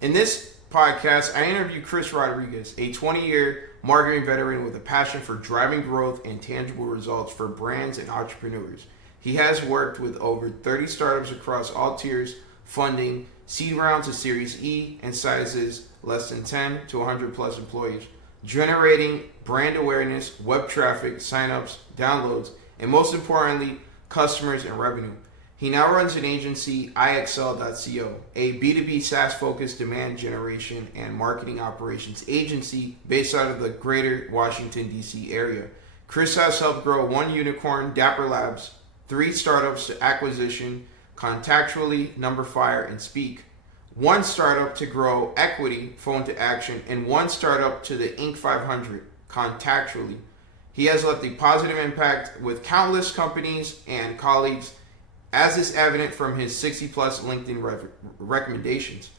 In this podcast, I interview Chris Rodriguez, a 20-year marketing veteran with a passion for driving growth and tangible results for brands and entrepreneurs. He has worked with over 30 startups across all tiers, funding seed rounds to Series E and sizes less than 10 to 100 plus employees, generating brand awareness, web traffic, signups, downloads, and most importantly, customers and revenue. He now runs an agency, IXL.co, a B2B SaaS-focused demand generation and marketing operations agency based out of the greater Washington, D.C. area. Chris has helped grow one unicorn, Dapper Labs, 3 startups to acquisition, Contactually, Number Fire, and Speak, 1 startup to grow equity, Phone to Action, and 1 startup to the Inc. 500, Contactually. He has left a positive impact with countless companies and colleagues, as is evident from his 60-plus LinkedIn recommendations.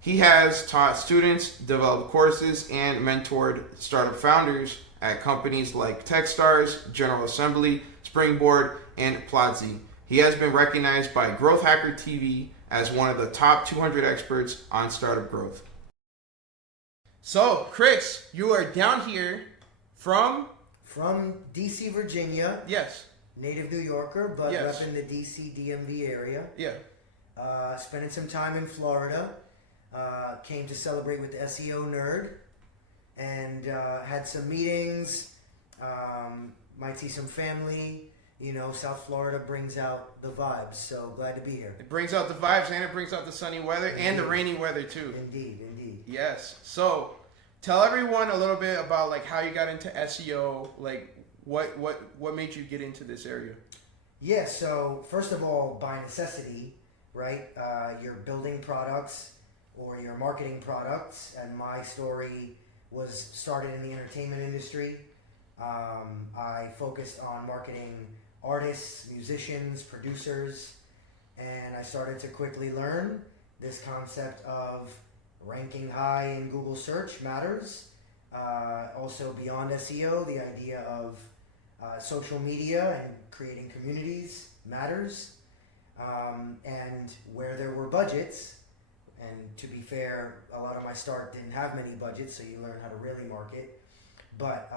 He has taught students, developed courses, and mentored startup founders at companies like Techstars, General Assembly, Springboard, and Platzi. He has been recognized by Growth Hacker TV as one of the top 200 experts on startup growth. So, Chris, you are down here from D.C., Virginia. Yes. Native New Yorker, but Yes. up in the D.C. DMV area. Yeah. Spending some time in Florida. Came to celebrate with the SEO nerd. And had some meetings. Might see some family. You know, South Florida brings out the vibes. So glad to be here. It brings out the vibes and it brings out the sunny weather and the rainy weather too. Indeed. Yes. So tell everyone a little bit about like how you got into SEO, like what made you get into this area? Yeah, so first of all, by necessity, right? You're building products or you're marketing products, and my story was started in the entertainment industry. I focused on marketing artists, musicians, producers, and I started to quickly learn this concept of ranking high in Google search matters. Also beyond SEO, the idea of social media and creating communities matters. And where there were budgets, and to be fair, a lot of my start didn't have many budgets, so you learn how to really market. But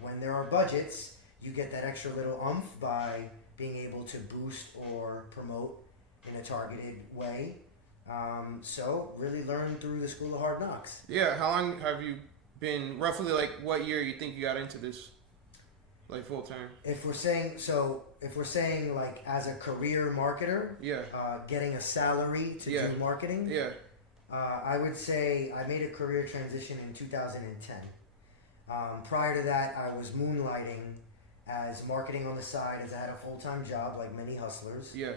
when there are budgets, you get that extra little oomph by being able to boost or promote in a targeted way. So really learn through the School of Hard Knocks. Yeah. How long have you been, roughly like what year you think you got into this, like full time? If we're saying like as a career marketer, Yeah. getting a salary to do marketing, Yeah. I would say I made a career transition in 2010. Prior to that, I was moonlighting as marketing on the side, as I had a full-time job like many hustlers. Yeah.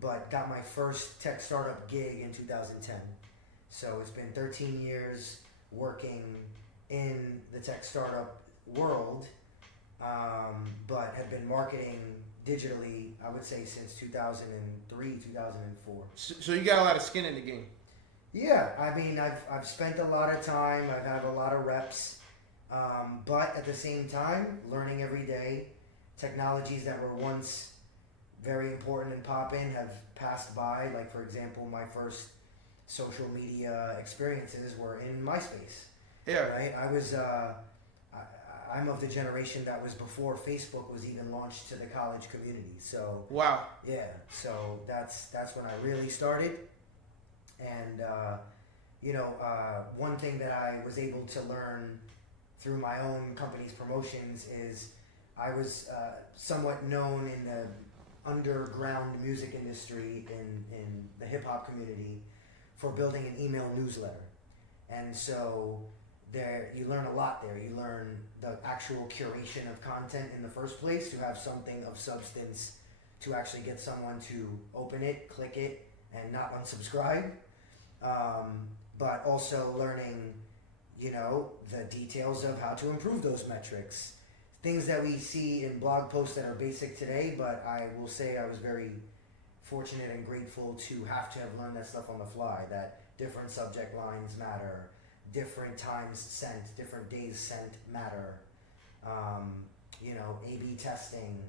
But got my first tech startup gig in 2010. So it's been 13 years working in the tech startup world, but have been marketing digitally, I would say, since 2003, 2004. So you got a lot of skin in the game. Yeah, I mean, I've spent a lot of time, I've had a lot of reps, but at the same time, learning every day. Technologies that were once very important and pop-in have passed by. Like, for example, my first social media experiences were in MySpace. Yeah. Right? I'm of the generation that was before Facebook was even launched to the college community. So Wow. yeah, so that's when I really started. And one thing that I was able to learn through my own company's promotions is I was somewhat known in the underground music industry in the hip hop community for building an email newsletter. And so there you learn a lot there. You learn the actual curation of content in the first place, to have something of substance to actually get someone to open it, click it, and not unsubscribe. But also learning, the details of how to improve those metrics. Things that we see in blog posts that are basic today, but I will say I was very fortunate and grateful to have learned that stuff on the fly, that different subject lines matter, different times sent, different days sent matter. A/B testing.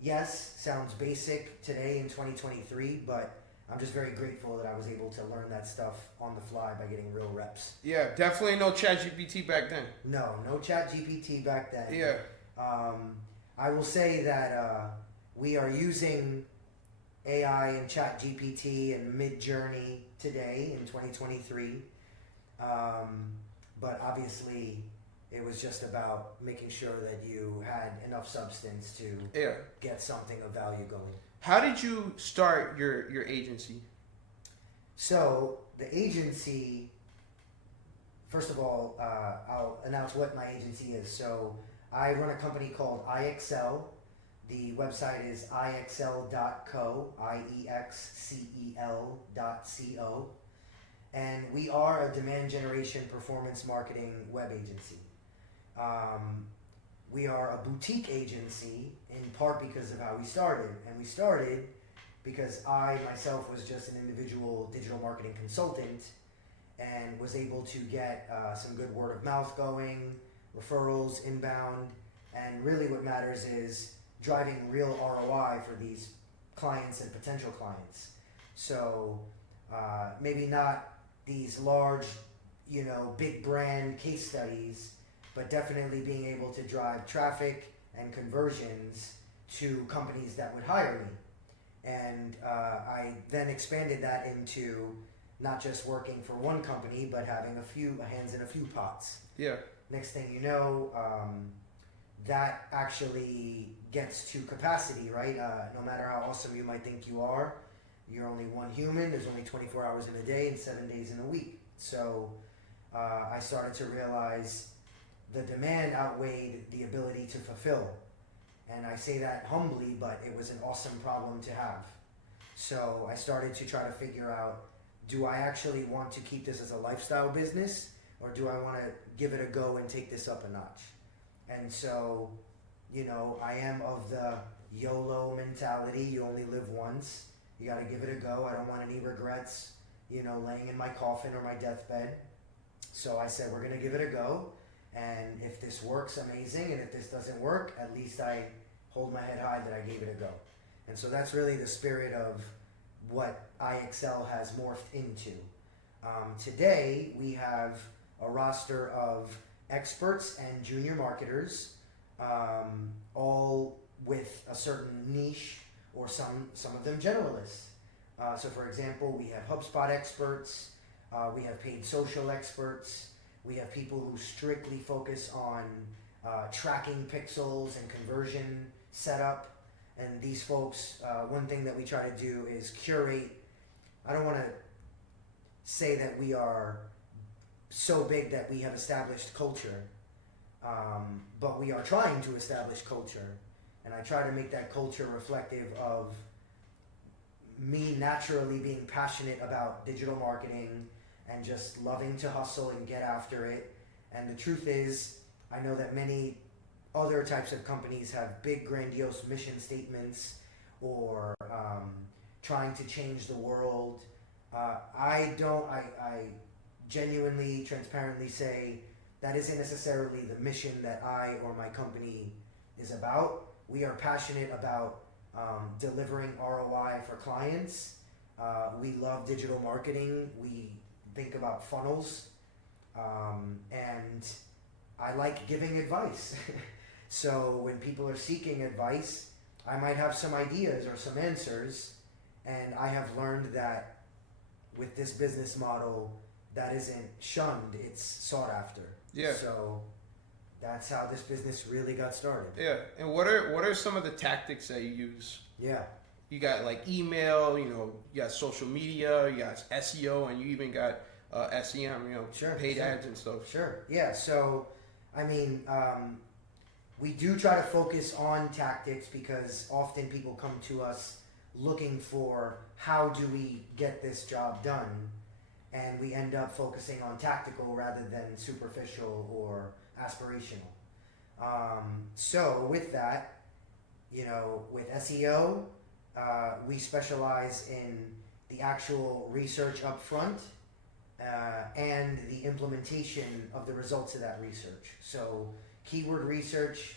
Yes, sounds basic today in 2023, but I'm just very grateful that I was able to learn that stuff on the fly by getting real reps. Yeah, definitely no ChatGPT back then. No chat GPT back then. Yeah. I will say that we are using AI and chat GPT and Mid-Journey today in 2023. But obviously it was just about making sure that you had enough substance to get something of value going. How did you start your agency? So the agency, first of all, I'll announce what my agency is. So I run a company called iExcel. The website is iexcel.co, iexcel.co. And we are a demand generation performance marketing web agency. We are a boutique agency in part because of how we started. And we started because I myself was just an individual digital marketing consultant and was able to get some good word of mouth going, referrals, inbound, and really what matters is driving real ROI for these clients and potential clients. So maybe not these large, big brand case studies, but definitely being able to drive traffic and conversions to companies that would hire me. And I then expanded that into not just working for one company, but having a hands in a few pots. Yeah. Next thing you know, that actually gets to capacity, right? No matter how awesome you might think you are, you're only one human. There's only 24 hours in a day and 7 days in a week. So I started to realize the demand outweighed the ability to fulfill. And I say that humbly, but it was an awesome problem to have. So I started to try to figure out, do I actually want to keep this as a lifestyle business, or do I want to give it a go and take this up a notch? And so, I am of the YOLO mentality. You only live once. You got to give it a go. I don't want any regrets, laying in my coffin or my deathbed. So I said, we're going to give it a go. And if this works, amazing. And if this doesn't work, at least I hold my head high that I gave it a go. And so that's really the spirit of what iExcel has morphed into. Today, we have a roster of experts and junior marketers, all with a certain niche, or some of them generalists. So for example, we have HubSpot experts, we have paid social experts, we have people who strictly focus on tracking pixels and conversion setup. And these folks, one thing that we try to do is curate. I don't want to say that we are so big that we have established culture, but we are trying to establish culture. And I try to make that culture reflective of me naturally being passionate about digital marketing and just loving to hustle and get after it. And the truth is, I know that many other types of companies have big grandiose mission statements or trying to change the world. I genuinely, transparently say that isn't necessarily the mission that I or my company is about. We are passionate about delivering ROI for clients. We love digital marketing. We think about funnels. And I like giving advice. So when people are seeking advice, I might have some ideas or some answers. And I have learned that with this business model, that isn't shunned, it's sought after. Yeah. So that's how this business really got started. Yeah. And what are some of the tactics that you use? Yeah. You got like email, you got social media, you got SEO, and you even got SEM, paid ads and stuff. Sure. Yeah. So, we do try to focus on tactics because often people come to us looking for how do we get this job done, and we end up focusing on tactical rather than superficial or aspirational. So with that, with SEO, we specialize in the actual research up front and the implementation of the results of that research. So keyword research,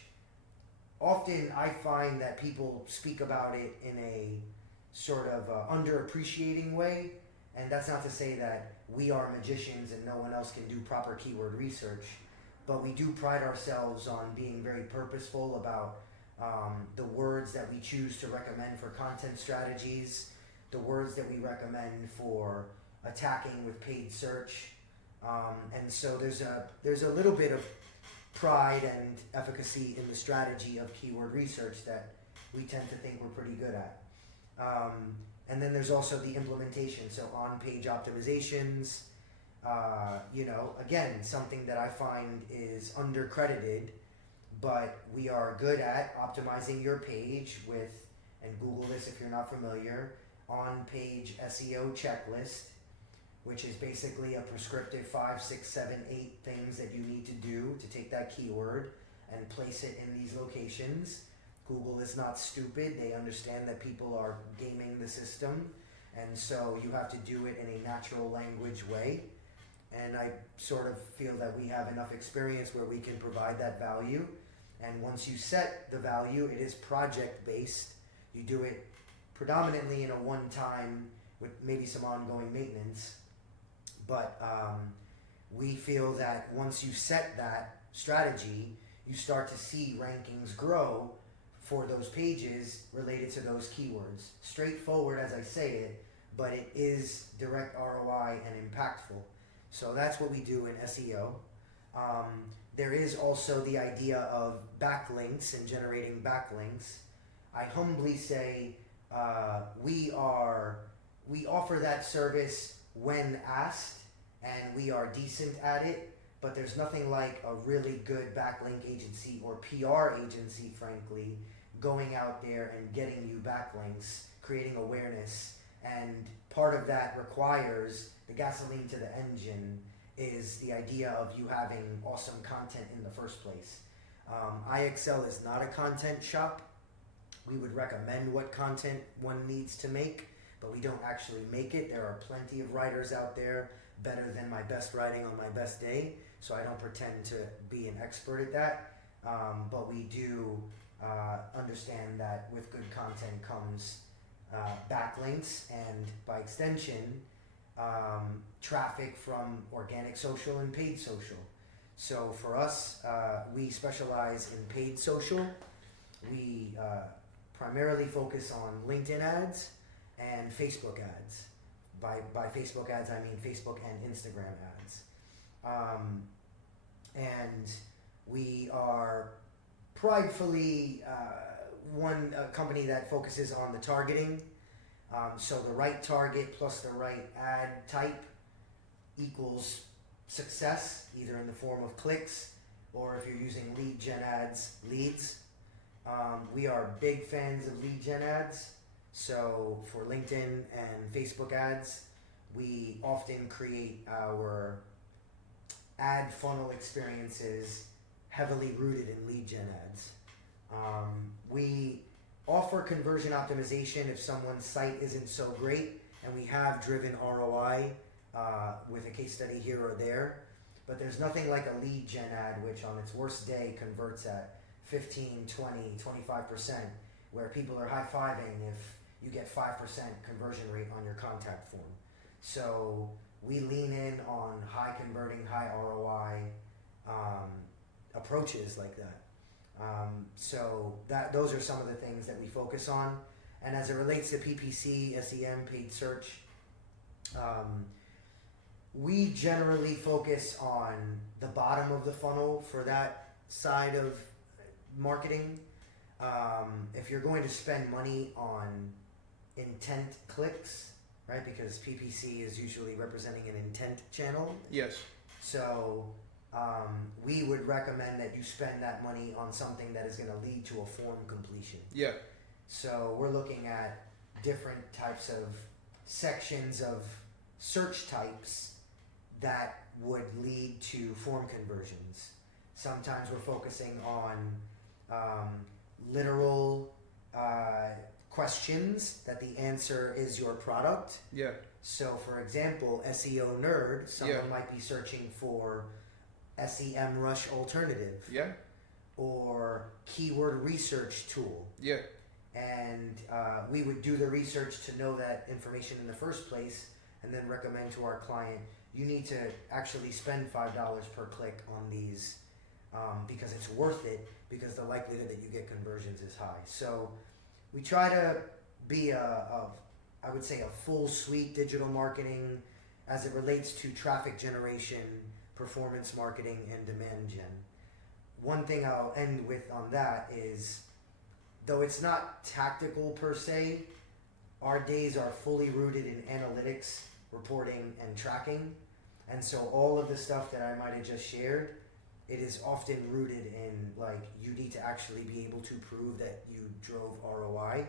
often I find that people speak about it in a sort of underappreciating way. And that's not to say that we are magicians and no one else can do proper keyword research, but we do pride ourselves on being very purposeful about the words that we choose to recommend for content strategies, the words that we recommend for attacking with paid search. And so there's a little bit of pride and efficacy in the strategy of keyword research that we tend to think we're pretty good at. And then there's also the implementation, so on-page optimizations. Again, something that I find is undercredited, but we are good at optimizing your page with, and Google this if you're not familiar, on-page SEO checklist, which is basically a prescriptive 5, 6, 7, 8 things that you need to do to take that keyword and place it in these locations. Google is not stupid. They understand that people are gaming the system, and so you have to do it in a natural language way. And I sort of feel that we have enough experience where we can provide that value. And once you set the value, it is project based. You do it predominantly in a one-time with maybe some ongoing maintenance. But we feel that once you set that strategy, you start to see rankings grow for those pages related to those keywords. Straightforward as I say it, but it is direct ROI and impactful. So that's what we do in SEO. There is also the idea of backlinks and generating backlinks. I humbly say we offer that service when asked, and we are decent at it, but there's nothing like a really good backlink agency or PR agency, frankly, going out there and getting you backlinks, creating awareness. And part of that requires the gasoline to the engine is the idea of you having awesome content in the first place. iExcel is not a content shop. We would recommend what content one needs to make, but we don't actually make it. There are plenty of writers out there better than my best writing on my best day, so I don't pretend to be an expert at that. But we do understand that with good content comes backlinks, and by extension, traffic from organic social and paid social. So for us, we specialize in paid social. We primarily focus on LinkedIn ads and Facebook ads. By Facebook ads, I mean Facebook and Instagram ads. And we are pridefully a company that focuses on the targeting. So the right target plus the right ad type equals success, either in the form of clicks or if you're using lead gen ads, leads. We are big fans of lead gen ads. So for LinkedIn and Facebook ads, we often create our ad funnel experiences heavily rooted in lead gen ads. We offer conversion optimization if someone's site isn't so great, and we have driven ROI with a case study here or there, but there's nothing like a lead gen ad which on its worst day converts at 15, 20, 25%, where people are high-fiving if you get 5% conversion rate on your contact form. So we lean in on high converting, high ROI approaches like that. So those are some of the things that we focus on. And as it relates to PPC, SEM, paid search, we generally focus on the bottom of the funnel for that side of marketing. If you're going to spend money on intent clicks, right, because PPC is usually representing an intent channel. Yes. So we would recommend that you spend that money on something that is going to lead to a form completion. Yeah. So we're looking at different types of sections of search types that would lead to form conversions. Sometimes we're focusing on literal questions that the answer is your product. Yeah. So for example, SEO nerd, someone might be searching for SEM rush alternative. Yeah. Or keyword research tool. Yeah. and we would do the research to know that information in the first place, and then recommend to our client, you need to actually spend $5 per click on these because it's worth it, because the likelihood that you get conversions is high. So we try to be I would say a full suite digital marketing as it relates to traffic generation, performance marketing, and demand gen. One thing I'll end with on that is, though it's not tactical per se, our days are fully rooted in analytics, reporting, and tracking. And so all of the stuff that I might have just shared, it is often rooted in, like, you need to actually be able to prove that you drove ROI.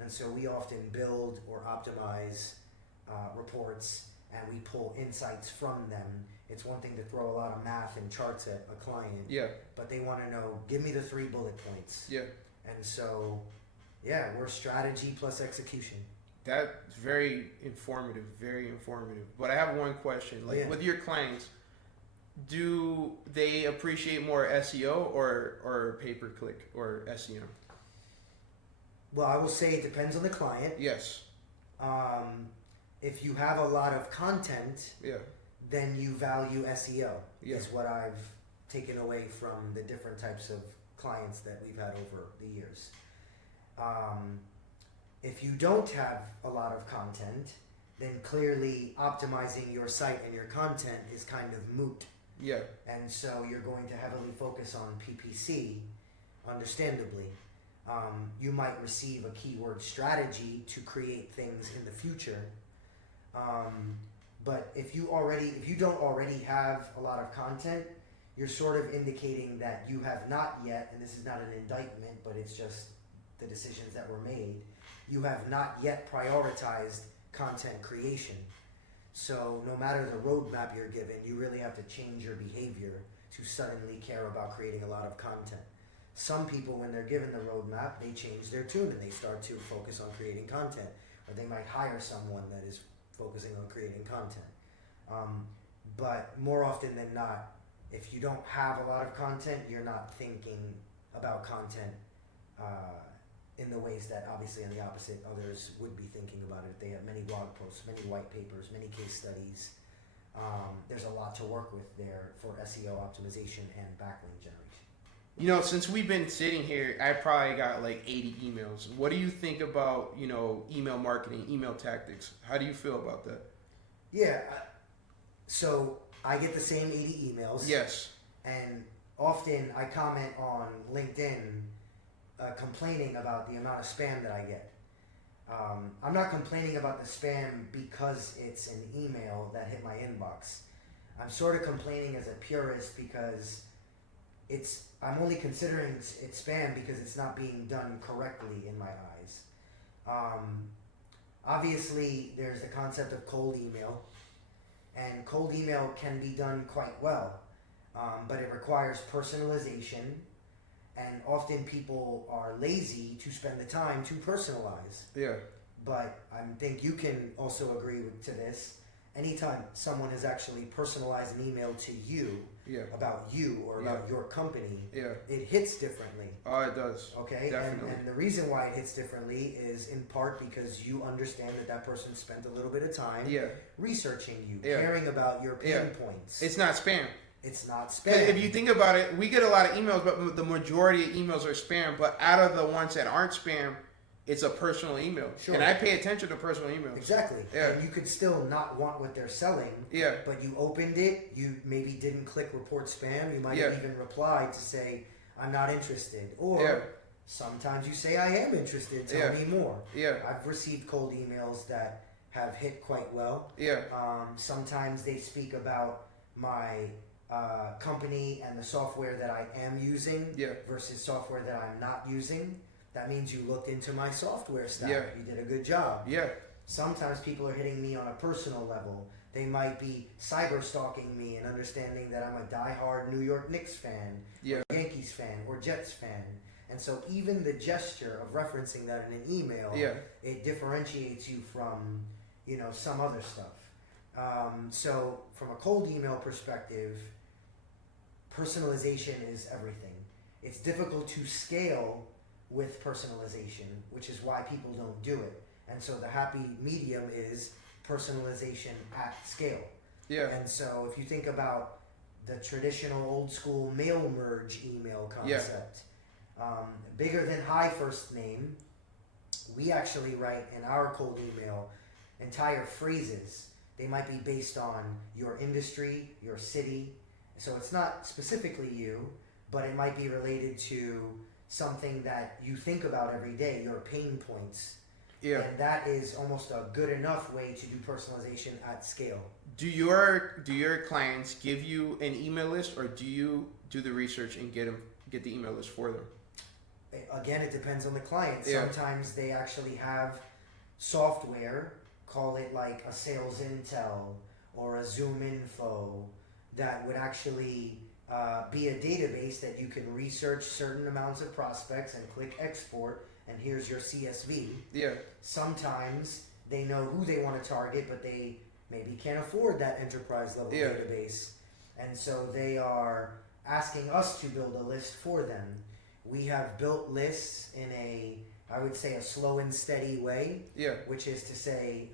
And so we often build or optimize reports, and we pull insights from them. It's one thing to throw a lot of math and charts at a client, but they want to know, give me the 3 bullet points. And so, we're strategy plus execution. That's very informative, very informative. But I have one question. With your clients, do they appreciate more SEO or pay-per-click or SEM? Well, I will say it depends on the client. Yes. If you have a lot of content, then you value SEO, is what I've taken away from the different types of clients that we've had over the years. If you don't have a lot of content, then clearly optimizing your site and your content is kind of moot. And so you're going to heavily focus on PPC, understandably. You might receive a keyword strategy to create things in the future. But if you don't already have a lot of content, you're sort of indicating that you have not yet, and this is not an indictment, but it's just the decisions that were made, you have not yet prioritized content creation. So no matter the roadmap you're given, you really have to change your behavior to suddenly care about creating a lot of content. Some people, when they're given the roadmap, they change their tune and they start to focus on creating content, or they might hire someone that is focusing on creating content. But more often than not, if you don't have a lot of content, you're not thinking about content in the ways that obviously on the opposite others would be thinking about it. They have many blog posts, many white papers, many case studies. There's a lot to work with there for SEO optimization and backlink generation. You know, since we've been sitting here, I probably got like 80 emails. What do you think about, email marketing, email tactics? How do you feel about that? Yeah, so I get the same 80 emails. Yes. And often I comment on LinkedIn complaining about the amount of spam that I get. I'm not complaining about the spam because it's an email that hit my inbox. I'm sort of complaining as a purist because I'm only considering it spam because it's not being done correctly in my eyes. Obviously, there's the concept of cold email, and cold email can be done quite well, but it requires personalization, and often people are lazy to spend the time to personalize. But I think you can also agree to this. Anytime someone has actually personalized an email to you about you or about your company, it hits differently. Oh, it does. Okay, definitely. And the reason why it hits differently is in part because you understand that person spent a little bit of time researching you, caring about your pain points. It's not spam. It's not spam. If you think about it, we get a lot of emails, but the majority of emails are spam. But out of the ones that aren't spam, it's a personal email. Sure. And I pay attention to personal emails. Exactly. And you could still not want what they're selling. But you opened it, you maybe didn't click report spam, you might have even replied to say, I'm not interested. Or sometimes you say, I am interested, tell me more. I've received cold emails that have hit quite well. Sometimes they speak about my company and the software that I am using versus software that I'm not using. That means you looked into my software stack. You did a good job. Sometimes people are hitting me on a personal level. They might be cyber stalking me and understanding that I'm a diehard New York Knicks fan, or Yankees fan, or Jets fan. And so even the gesture of referencing that in an email, it differentiates you from, some other stuff. So from a cold email perspective, personalization is everything. It's difficult to scale with personalization, which is why people don't do it. And so the happy medium is personalization at scale. Yeah. And so if you think about the traditional old school mail merge email concept, bigger than hi first name, we actually write in our cold email entire phrases. They might be based on your industry, your city. So it's not specifically you, but it might be related to something that you think about every day, your pain points. Yeah. And that is almost a good enough way to do personalization at scale. Do your clients give you an email list, or do you do the research and get the email list for them? Again, it depends on the client. Yeah. Sometimes they actually have software, call it like a Sales Intel or a Zoom Info, that would actually be a database that you can research certain amounts of prospects and click export, and here's your CSV. Yeah. Sometimes they know who they want to target, but they maybe can't afford that enterprise level database, and so they are asking us to build a list for them. We have built lists in I would say a slow and steady way, which is to say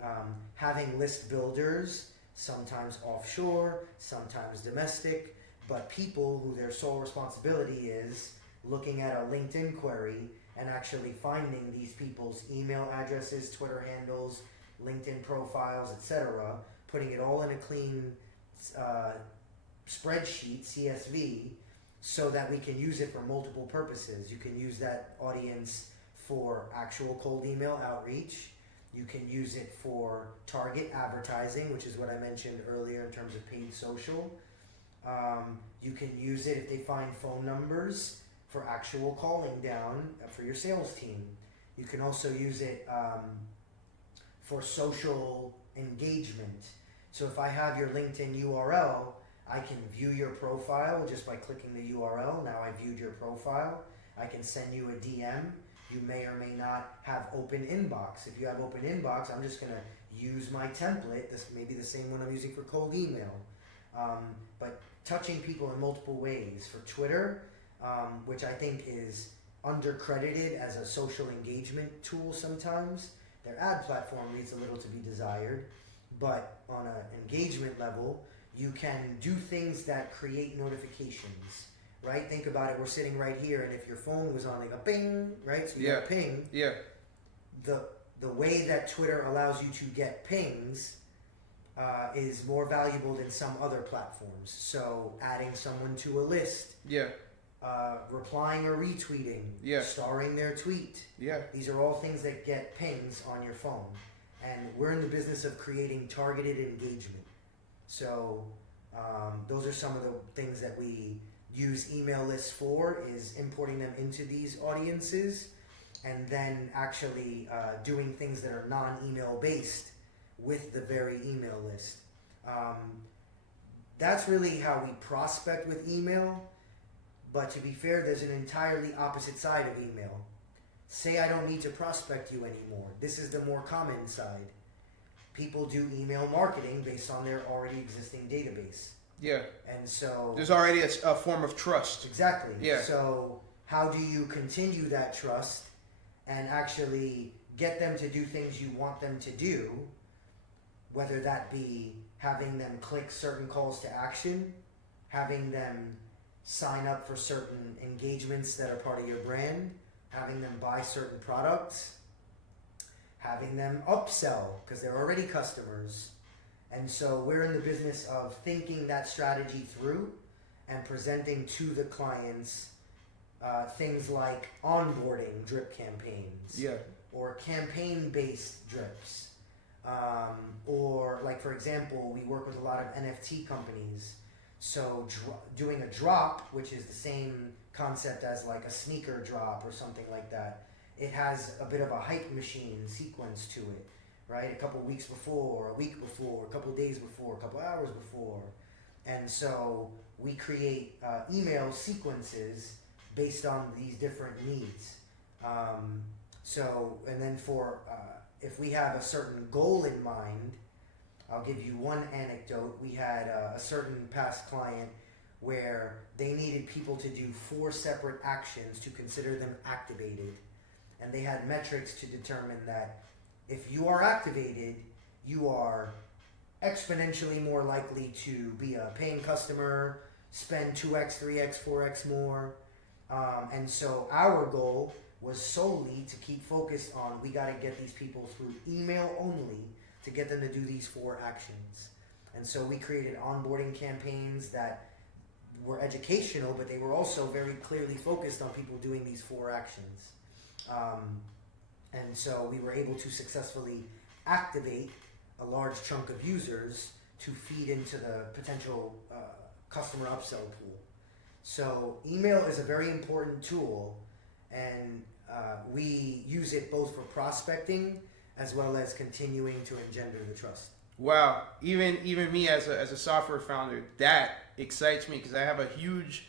having list builders, sometimes offshore, sometimes domestic, but people who their sole responsibility is looking at a LinkedIn query and actually finding these people's email addresses, Twitter handles, LinkedIn profiles, etc., putting it all in a clean spreadsheet, CSV, so that we can use it for multiple purposes. You can use that audience for actual cold email outreach. You can use it for target advertising, which is what I mentioned earlier in terms of paid social. You can use it if they find phone numbers for actual calling down for your sales team. You can also use it for social engagement. So if I have your LinkedIn URL, I can view your profile just by clicking the URL. Now I viewed your profile. I can send you a DM. You may or may not have open inbox. If you have open inbox, I'm just going to use my template. This may be the same one I'm using for cold email. But touching people in multiple ways. For Twitter, which I think is undercredited as a social engagement tool sometimes, their ad platform leaves a little to be desired. But on an engagement level, you can do things that create notifications, right? Think about it. We're sitting right here, and if your phone was on, like a ping, right? So you get a ping. Yeah. The way that Twitter allows you to get pings is more valuable than some other platforms. So adding someone to a list. Yeah. Replying or retweeting. Yeah. Starring their tweet. Yeah. These are all things that get pings on your phone. And we're in the business of creating targeted engagement. So those are some of the things that we use email lists for, is importing them into these audiences and then actually doing things that are non-email based with the very email list. That's really how we prospect with email. But to be fair, there's an entirely opposite side of email. Say I don't need to prospect you anymore. This is the more common side. People do email marketing based on their already existing database. Yeah. And so there's already a form of trust. Exactly. Yeah. So how do you continue that trust and actually get them to do things you want them to do, whether that be having them click certain calls to action, having them sign up for certain engagements that are part of your brand, having them buy certain products, having them upsell because they're already customers. And so we're in the business of thinking that strategy through and presenting to the clients things like onboarding drip campaigns, or campaign-based drips, or like, for example, we work with a lot of NFT companies. So doing a drop, which is the same concept as like a sneaker drop or something like that, it has a bit of a hype machine sequence to it, right? A couple weeks before, a week before, a couple days before, a couple hours before. And so we create email sequences based on these different needs. And then for, if we have a certain goal in mind, I'll give you one anecdote. We had a certain past client where they needed people to do 4 separate actions to consider them activated. And they had metrics to determine that if you are activated, you are exponentially more likely to be a paying customer, spend 2x, 3x, 4x more. And so our goal was solely to keep focused on, we got to get these people through email only to get them to do these 4 actions. And so we created onboarding campaigns that were educational, but they were also very clearly focused on people doing these 4 actions. And so we were able to successfully activate a large chunk of users to feed into the potential customer upsell pool. So email is a very important tool, and we use it both for prospecting as well as continuing to engender the trust. Wow, even me as a software founder, that excites me because I have a huge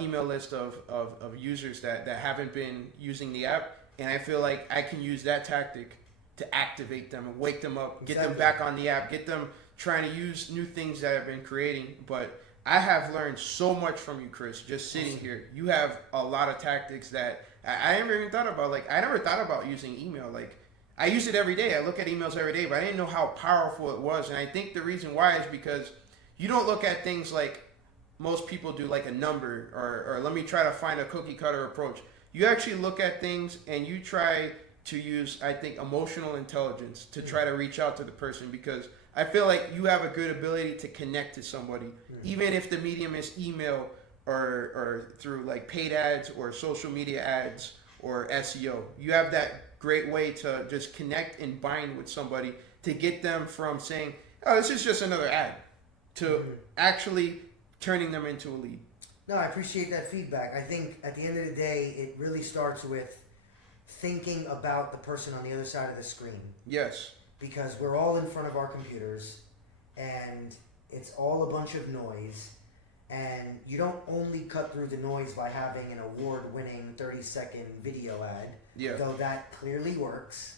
email list of users that haven't been using the app, and I feel like I can use that tactic to activate them and wake them up, get them back on the app, get them trying to use new things that I've been creating. But I have learned so much from you, Chris, just sitting here. You have a lot of tactics that I never even thought about. Like, I never thought about using email. Like, I use it every day. I look at emails every day, but I didn't know how powerful it was. And I think the reason why is because you don't look at things like most people do, like a number or let me try to find a cookie cutter approach. You actually look at things and you try to use, I think, emotional intelligence to try to reach out to the person, because I feel like you have a good ability to connect to somebody, even if the medium is email or through like paid ads or social media ads or SEO. You have that great way to just connect and bind with somebody to get them from saying, oh, this is just another ad, to actually turning them into a lead. No, I appreciate that feedback. I think at the end of the day, it really starts with thinking about the person on the other side of the screen. Yes. Because we're all in front of our computers and it's all a bunch of noise, and you don't only cut through the noise by having an award-winning 30-second video ad, though that clearly works.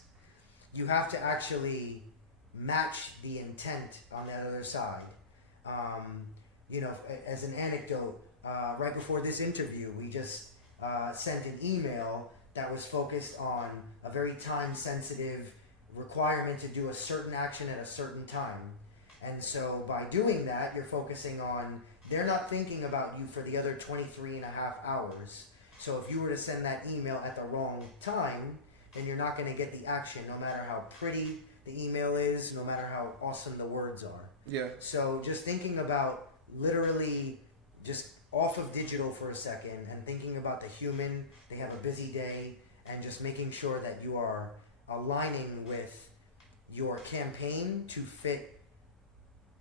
You have to actually match the intent on that other side. You know, as an anecdote, right before this interview, we just sent an email that was focused on a very time-sensitive requirement to do a certain action at a certain time. And so by doing that, you're focusing on, they're not thinking about you for the other 23 and a half hours. So if you were to send that email at the wrong time, then you're not going to get the action, no matter how pretty the email is, no matter how awesome the words are. Yeah. So just thinking about literally just off of digital for a second and thinking about the human, they have a busy day, and just making sure that you are aligning with your campaign to fit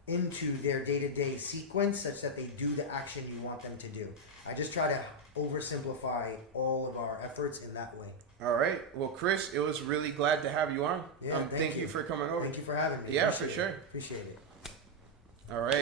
into their day-to-day sequence such that they do the action you want them to do. I just try to oversimplify all of our efforts in that way. All right. Well, Chris, it was really glad to have you on. Yeah, thank you for coming over. Thank you for having me. Yeah, for sure. Appreciate it. All right.